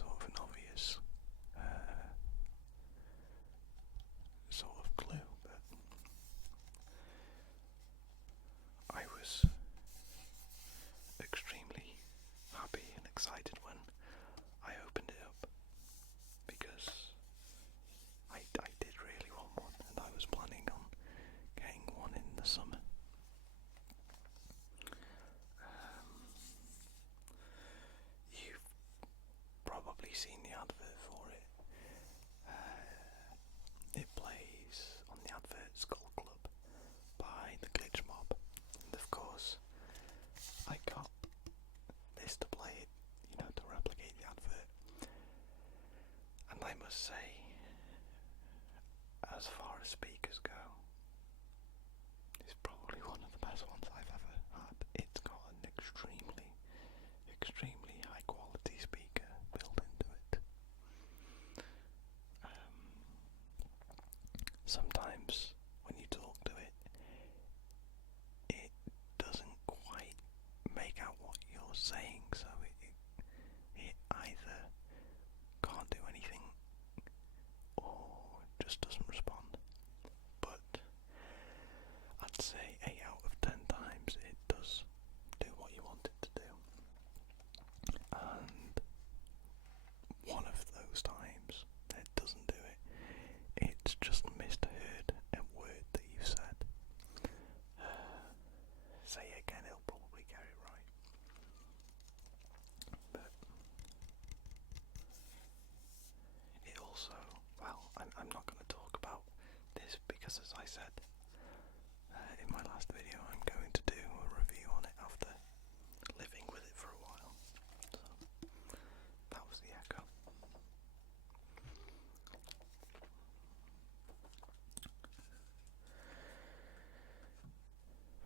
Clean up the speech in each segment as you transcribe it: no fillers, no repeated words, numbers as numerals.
sort of an obvious sort of clue, but I was extremely happy and excited when I opened it up, because I did really want one, and I was planning on getting one in the summer. You've probably seen the advert for it. It plays on the advert Skull Club by the Glitch Mob, and of course I got this to play it, to replicate the advert. And I must say, as far as speakers go, it's probably one of the best ones I've ever had. It's got an extremely, extremely high quality speaker built into it. Sometimes when you talk to it, it doesn't quite make out what you're saying, so it either can't do anything or just doesn't respond. But I'd say 8 out of 10 times it does do what you want it to do. And one of those times it doesn't do it, it's just misheard a word that you said. Say it again, it'll probably get it right. But it also, well, I'm not going to talk about this because, as I said in my last video, I'm going to do a review on it after living with it for a while. So that was the echo.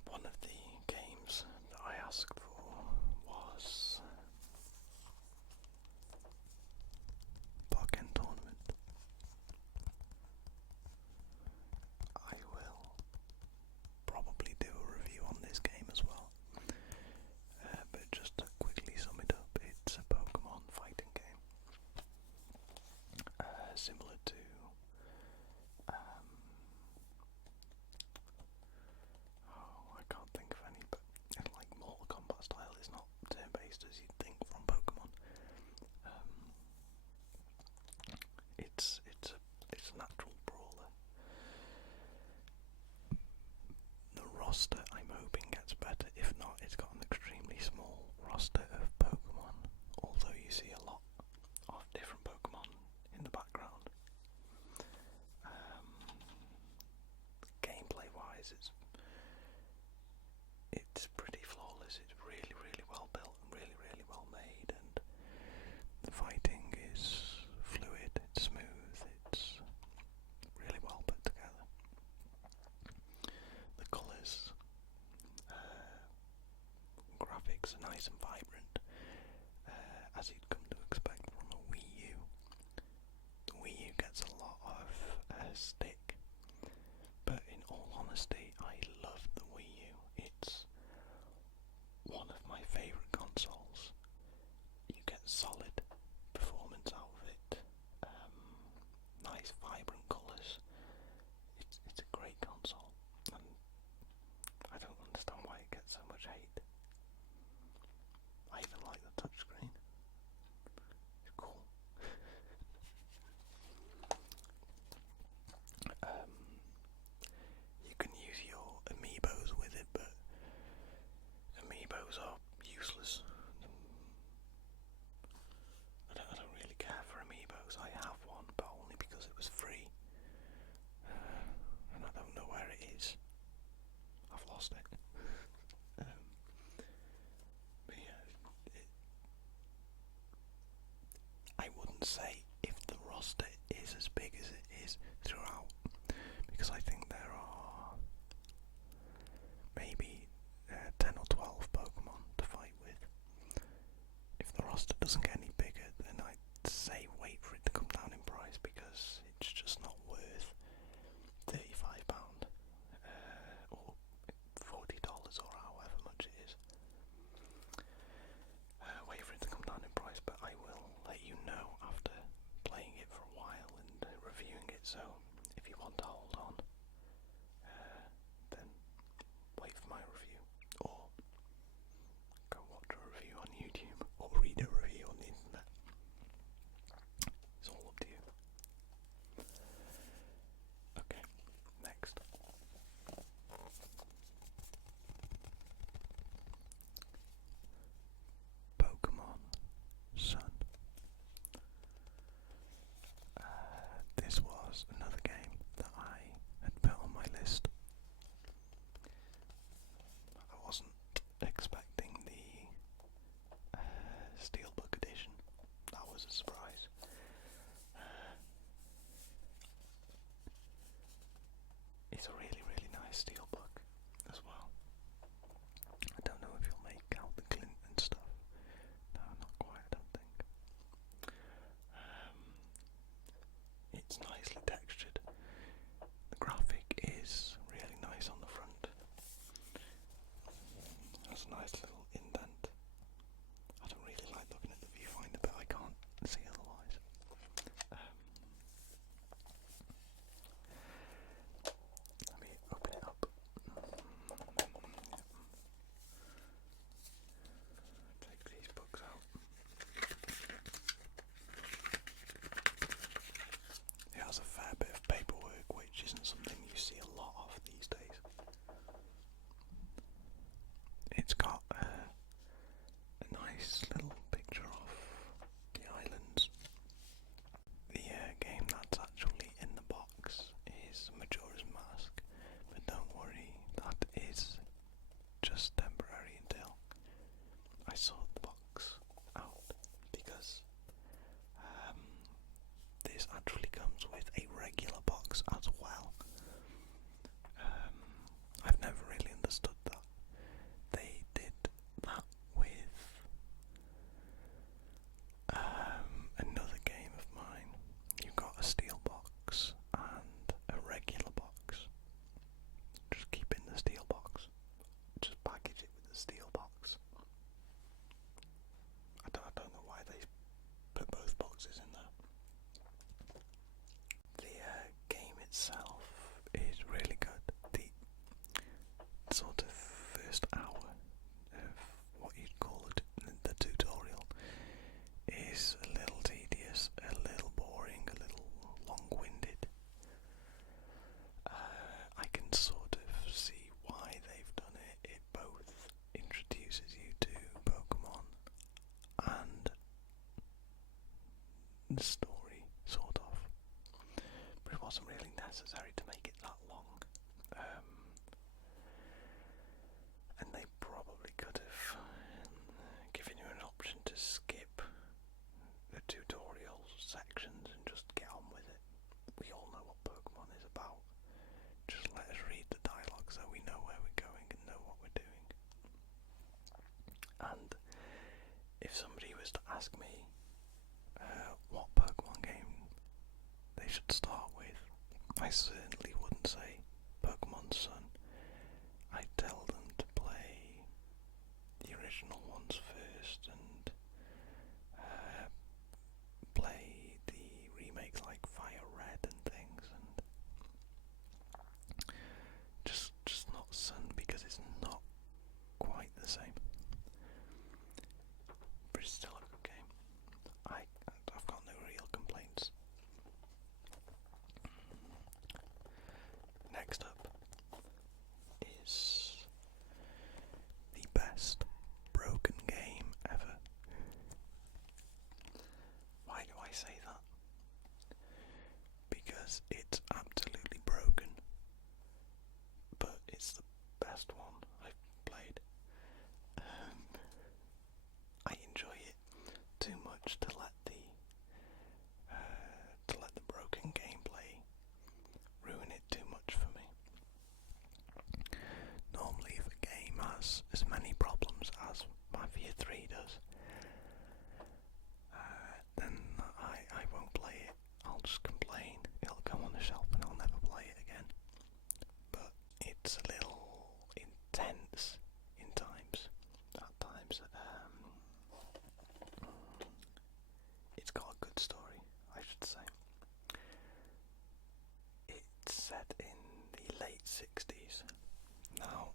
One of the games that I asked for was Pokken Tournament. I will probably do a review on this game as well, but just to quickly sum it up, it's a Pokemon fighting game, similar to I can't think of any, but like Mortal Kombat style. It's not turn-based as you'd think from Pokemon. It's a natural brawler. The roster, I'm hoping, gets better. If not, it's got an extremely small roster of Pokemon, although you see a lot of different Pokemon in the background. Gameplay-wise, it's pretty flawless. It's really, really well built and really, really well made, and the fighting is fluid, it's smooth, it's really well put together. The colours, graphics are nice and vibrant, as you'd come to expect from a Wii U. The Wii U gets a lot of stick, but in all honesty, I love the Wii U. It's one of my favourite consoles. You get solid performance out of it, nice vibrant colours. It's a great console, and I don't understand why it gets so much hate. I even like the touchscreen. It's cool. You can use your amiibos with it, but amiibos are useless. I don't really care for amiibos. I have one, but only because it was free. And I don't know where it is. I've lost it. But yeah, I wouldn't say if the roster is as big as it is throughout, because I think there are maybe 10 or 12 Pokemon to fight with. If the roster doesn't get any bigger, then I'd say wait for it to come down in price, because it's just not worth £35 or $40 or however much it is. Wait for it to come down in price, but I will let you know steelbook as well. I don't know if you'll make out the glint and stuff. No, not quite, I don't think. It's nicely textured. The graphic is really nice on the front. There's a nice little indent. I don't really like looking at the viewfinder, but I can't see otherwise. Let me open it up. Take these books out. It has a fair bit of paperwork, which isn't something you see a lot of these days. It's got a nice little picture of the islands. The game that's actually in the box is Majora's Mask, but don't worry, that is just temporary until I sort the box out, because this actually comes with a regular box as well. I've never really understood that. They did that with another game of mine. You've got a steel box and a regular box. Just keep in the steel box. Just package it with the steel box. I don't know why they put both boxes in there. The game itself is really good. The sort of first hour of what you'd call the tutorial is a little tedious, a little boring, a little long-winded. I can sort of see why they've done it. It both introduces you to Pokemon and the story, sort of. But it wasn't really necessary to make it that long. And they probably could have given you an option to skip the tutorial sections and just get on with it. We all know what Pokemon is about. Just let us read the dialogue so we know where we're going and know what we're doing. And if somebody was to ask me what Pokemon game they should start with, I certainly wouldn't say Pokemon Sun. I'd tell them to play the original ones first and play the remakes like Fire Red and things, and just not Sun, because it's not quite the same. But it's still a good game. I've got no real complaints. Next up is the best broken game ever. Why do I say that? Because it's absolutely broken, but it's the best one I've played. I enjoy it too much to let the broken gameplay ruin it too much for me. Normally, if a game has as many problems as Mafia 3 does, then I won't play it. I'll just complain. It'll come on the shelf and I'll never play it again. But it's a little intense in times. At times, it's got a good story, I should say. It's set in the late 60s. Now,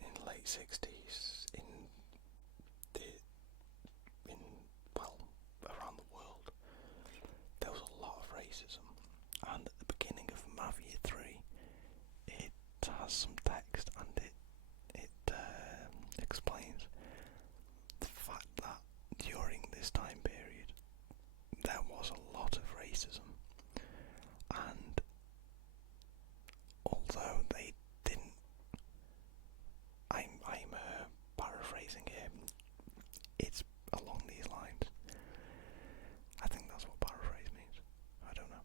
in the late 60s, around the world, there was a lot of racism, and at the beginning of Mafia 3, it has some text, and it explains the fact that during this time period, there was a lot of racism, and although they didn't, I'm paraphrasing here, it's along these lines. I think that's what paraphrase means. I don't know.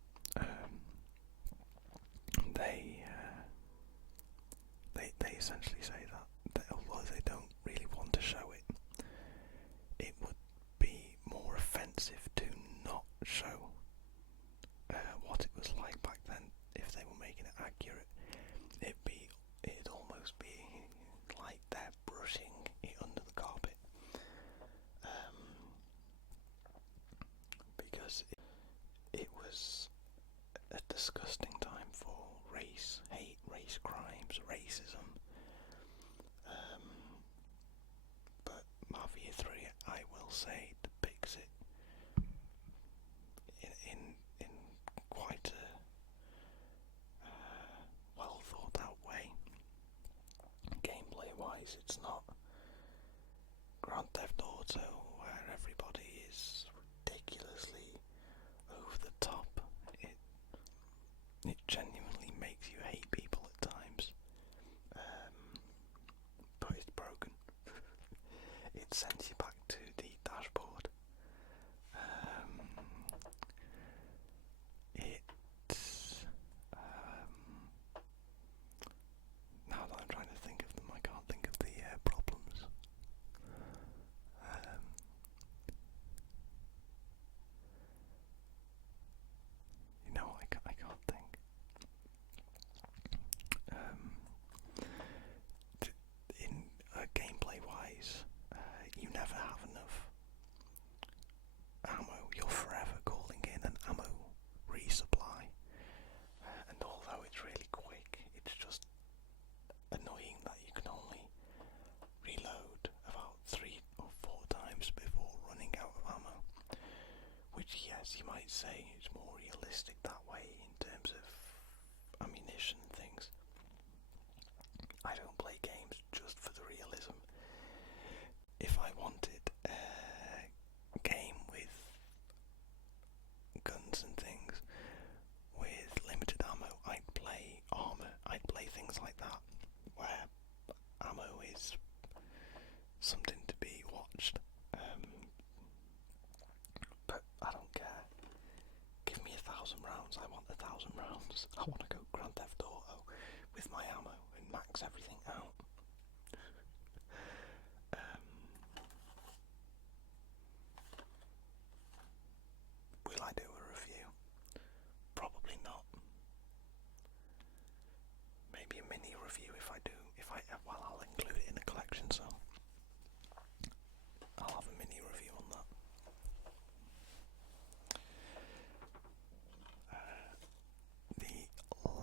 say depicts it in quite a well thought out way. Gameplay wise, it's not Grand Theft Auto where everybody is ridiculously over the top. It genuinely makes you hate people at times, but it's broken. It sends you back to the dashboard. Now that I'm trying to think of them, I can't think of the problems. You know, I can't think. In gameplay wise, you never have enough ammo. You're forever calling in an ammo resupply, and although it's really quick, it's just annoying that you can only reload about 3 or 4 times before running out of ammo. Which, yes, you might say is more realistic that way in terms of ammunition and things. I don't play games just for the realism. If I wanted a game with guns and things with limited ammo, I'd play Armour, I'd play things like that, where ammo is something to be watched. But I don't care. Give me 1,000 rounds, I want 1,000 rounds. I want to go Grand Theft Auto with my ammo and max everything out. Will I do a review? Probably not. Maybe a mini review if I do. Well, I'll include it in the collection, so I'll have a mini review on that. The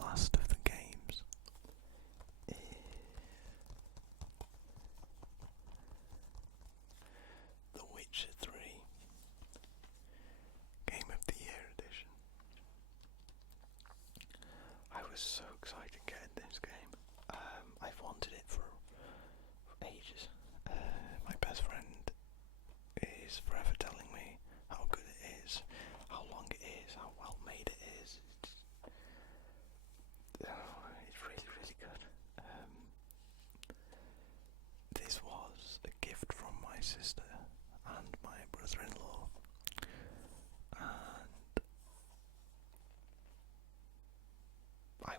last of the games is The Witcher 3 Game of the Year Edition. I was so excited getting this game. I've wanted it for ages. My best friend is forever telling me how good it is, how long it is, how well made it is. It's really, really good. This was a gift from my sister and my brother-in-law, and I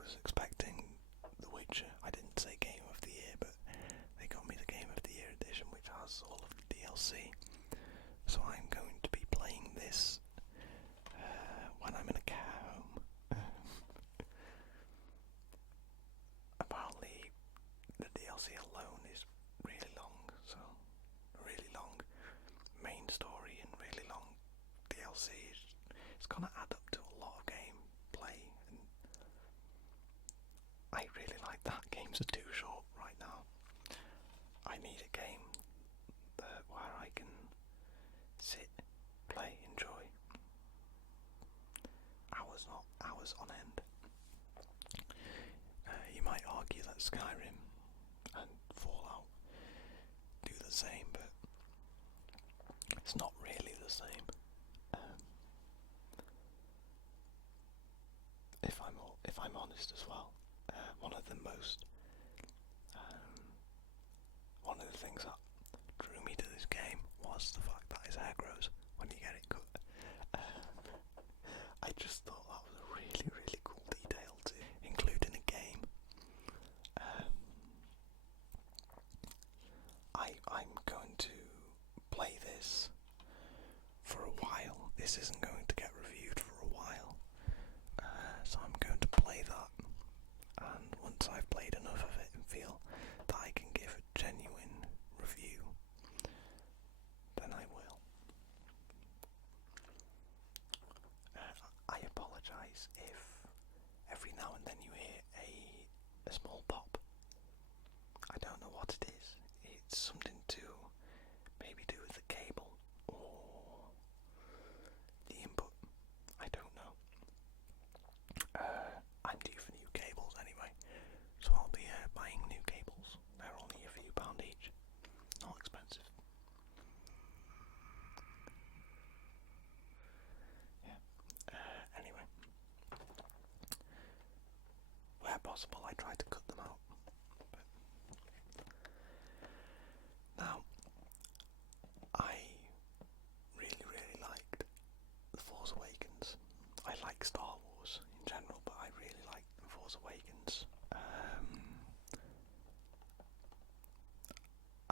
was expecting The Witcher. I didn't say Game of the Year, but they got me the Game of the Year edition, which has all of the DLC. So I'm going to be playing this when I'm in a care home. Apparently, the DLC alone is really long, so a really long main story and really long DLC. It's gonna add up to a lot of gameplay, and I really like that. Games are too short right now. I need a game where I can sit, play, enjoy. Hours on end. You might argue that Skyrim and Fallout do the same, but it's not really the same. If I'm honest as well, one of the things that drew me to this game was the fact that his hair grows when you get it cut. I just thought that was a really, really cool detail to include in a game. I'm going to play this for a while. This isn't going to get reviewed for a while, so I'm going to play that, and once I've played enough of it and feel that I can give a genuine review, then I will. I apologise if every now and then you hear a small pop. I don't know what it is. It's something to maybe do with possible I try to cut them out. But now, I really liked The Force Awakens. I like Star Wars in general, but I really like The Force Awakens.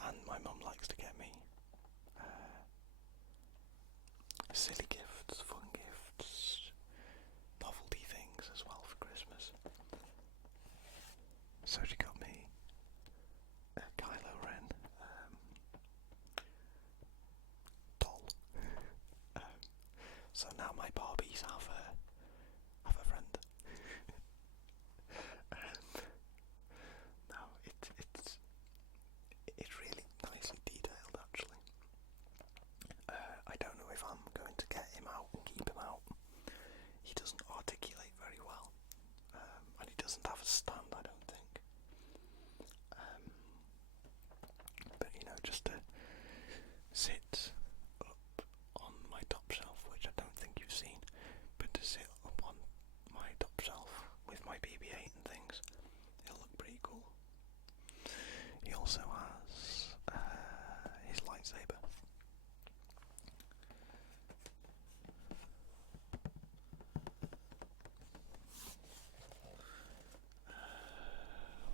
And my mum likes to get me silly gifts, fun gifts, novelty things as well for Christmas. So she got me a Kylo Ren doll. So now my Barbies have a friend. No, it's really nicely detailed actually. I don't know if I'm going to get him out and keep him out. He doesn't articulate very well, and he doesn't have a stand, I don't think. But you know, just to sit up on my top shelf, which I don't think you've seen, but to sit up on my top shelf with my BB-8 and things, it'll look pretty cool. He also has his lightsaber.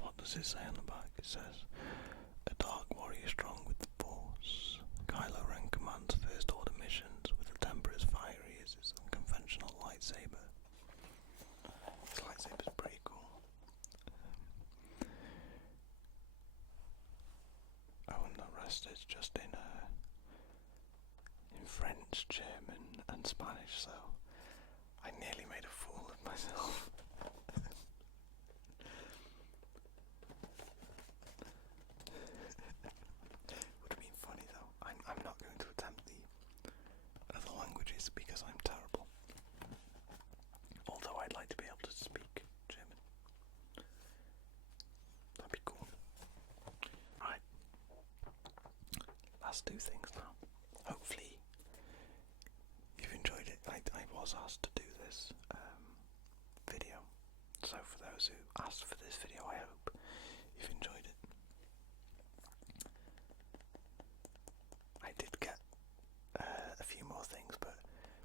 What does it say on the back? It says, a dark warrior strong with the Force. Kylo Ren commands First Order missions with a temper as fiery as his unconventional lightsaber. His lightsaber's pretty cool. And the rest is just in French, German and Spanish, so I nearly made a fool of myself. Would have been funny though. I'm not going to attempt the other languages because I'm terrible. Although I'd like to be able to speak German. That'd be cool. Right. Last two things now. Hopefully you've enjoyed it. I was asked to do this video. So for those who asked for this video, I hope you've enjoyed it. I did get a few more things, but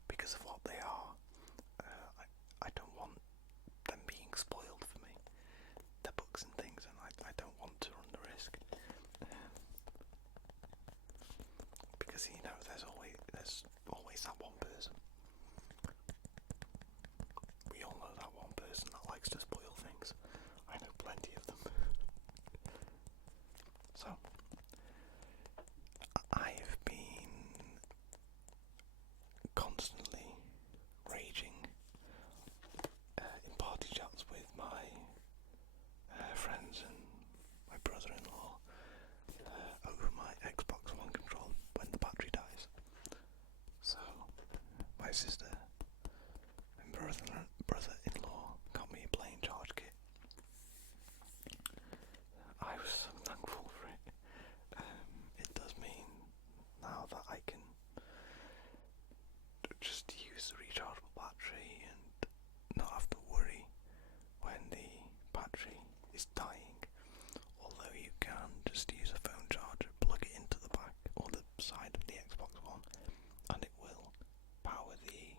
because of what they are, I don't want them being spoiled for me. They're books and things, and I don't want to run the risk. Because you know, there's always that one person. We all know that one person that likes to spoil things. I know plenty of them. So I have been constantly raging in party chats with my friends and my brother-in-law over my Xbox One control when the battery dies. So my sister and brother-in-law got me a playing charge kit. I was so thankful for it. It does mean now that I can just use the rechargeable battery and not have to worry when the battery is dying. Although you can just use a phone charger, plug it into the back or the side of the Xbox One, and it will power the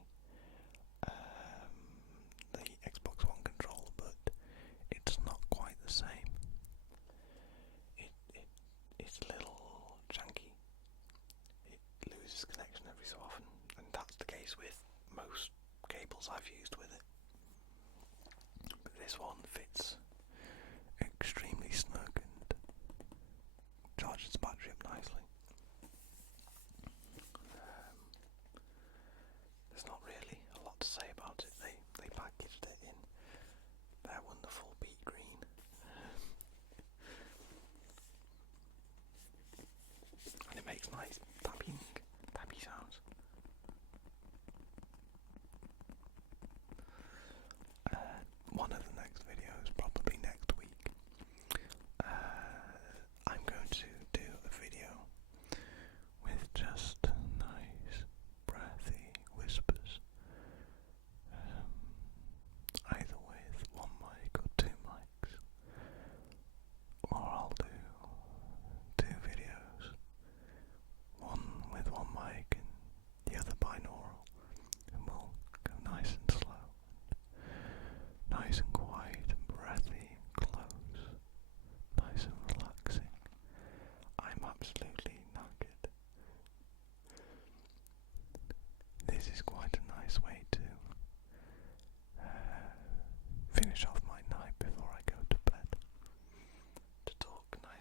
Xbox One controller, but it's not quite the same. It's a little janky. It loses connection every so often, and that's the case with most cables I've used with it. But this one fits extremely snug and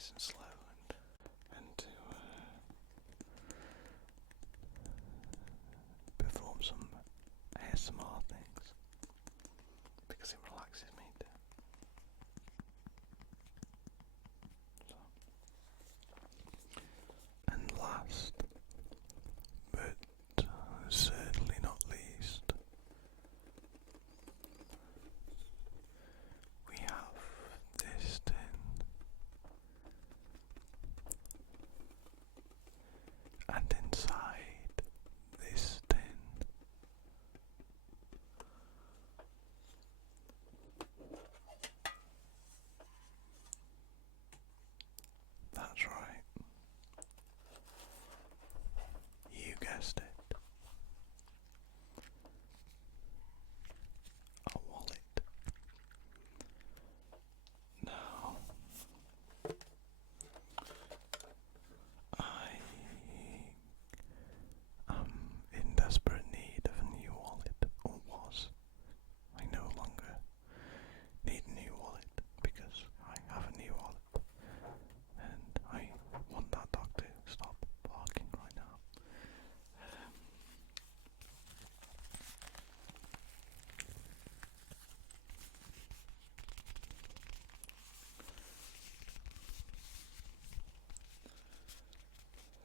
nice and slow and to perform some ASMR things because it relaxes me too. So. And last, but certainly not least, we have this tin. And inside this tin that's right, you guessed it, a wallet. Now, I am in desperate need of a new wallet, or was. I no longer need a new wallet because I have a new wallet, and I want that dog to stop barking right now.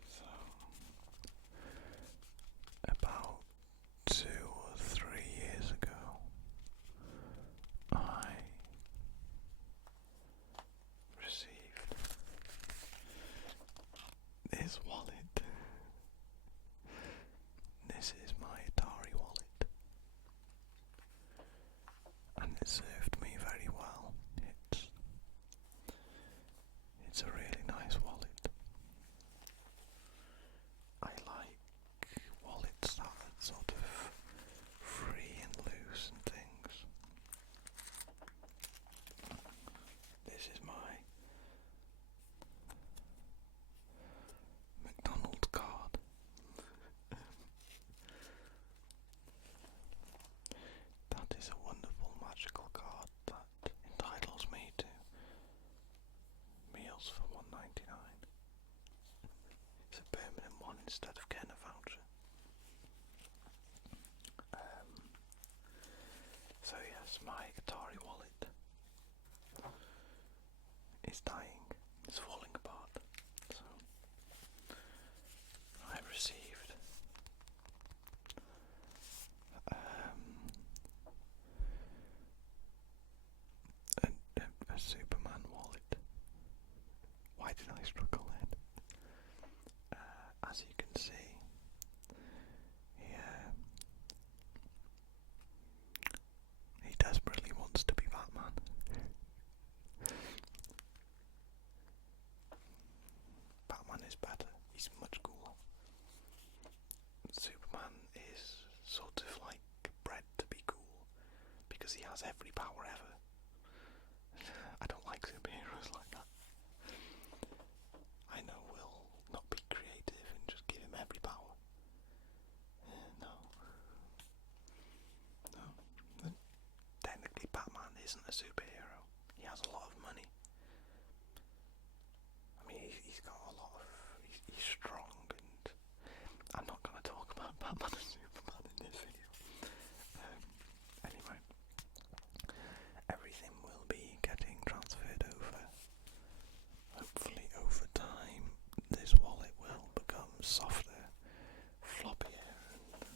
So, about 2 or 3 years ago, I received this wallet. This is my Atari wallet, and it served me very well. It's a really nice wallet. I like wallets that are sort of free and loose and things. This is my McDonald's card. That is a wonderful magical card that entitles me to meals for $1.99. It's a permanent one instead of getting a voucher. So yes, my Atari wallet is dying. It's falling apart. So I received a Superman wallet. Why did I struggle then? As you can see, he desperately wants to be Batman. Batman is better. He's much cooler. Superman is sort of like bred to be cool because he has every power ever. I don't like superheroes like that. I know we'll not be creative and just give him every power. No. Technically, Batman isn't a superhero. He has a lot of money. I mean, he's got a lot of... He's strong, and I'm not going to talk about Batman and Superman in this video. Anyway, everything will be getting transferred over. Hopefully over time this wallet will become softer, floppier, and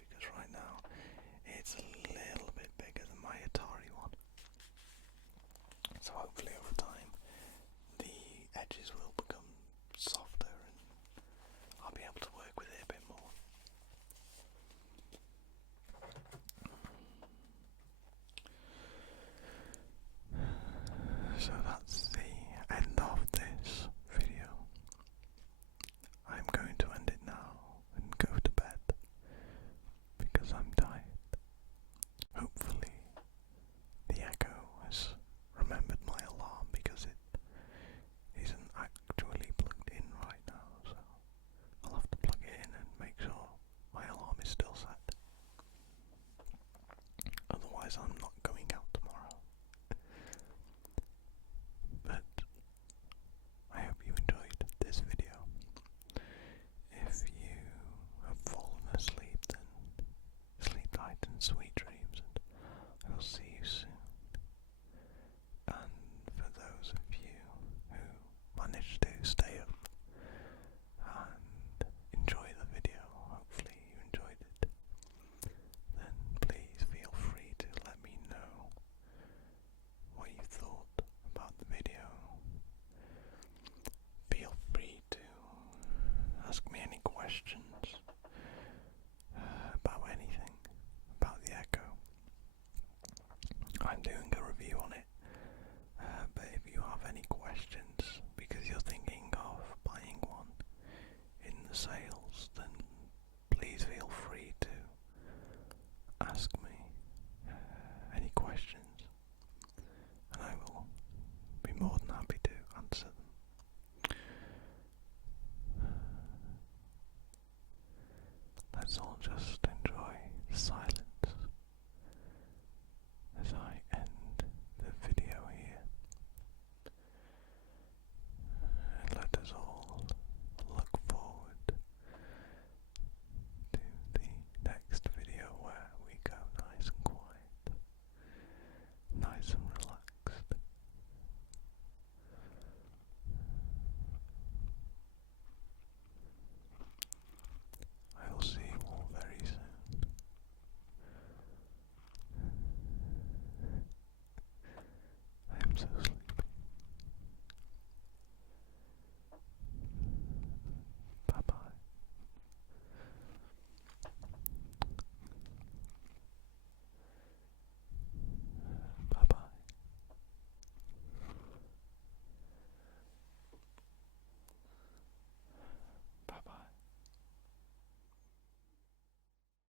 because right now it's a little bit bigger than my Atari one. So hopefully over time the edges will become softer and I'm doing a review on it. But if you have any questions, because you're thinking of buying one in the sale,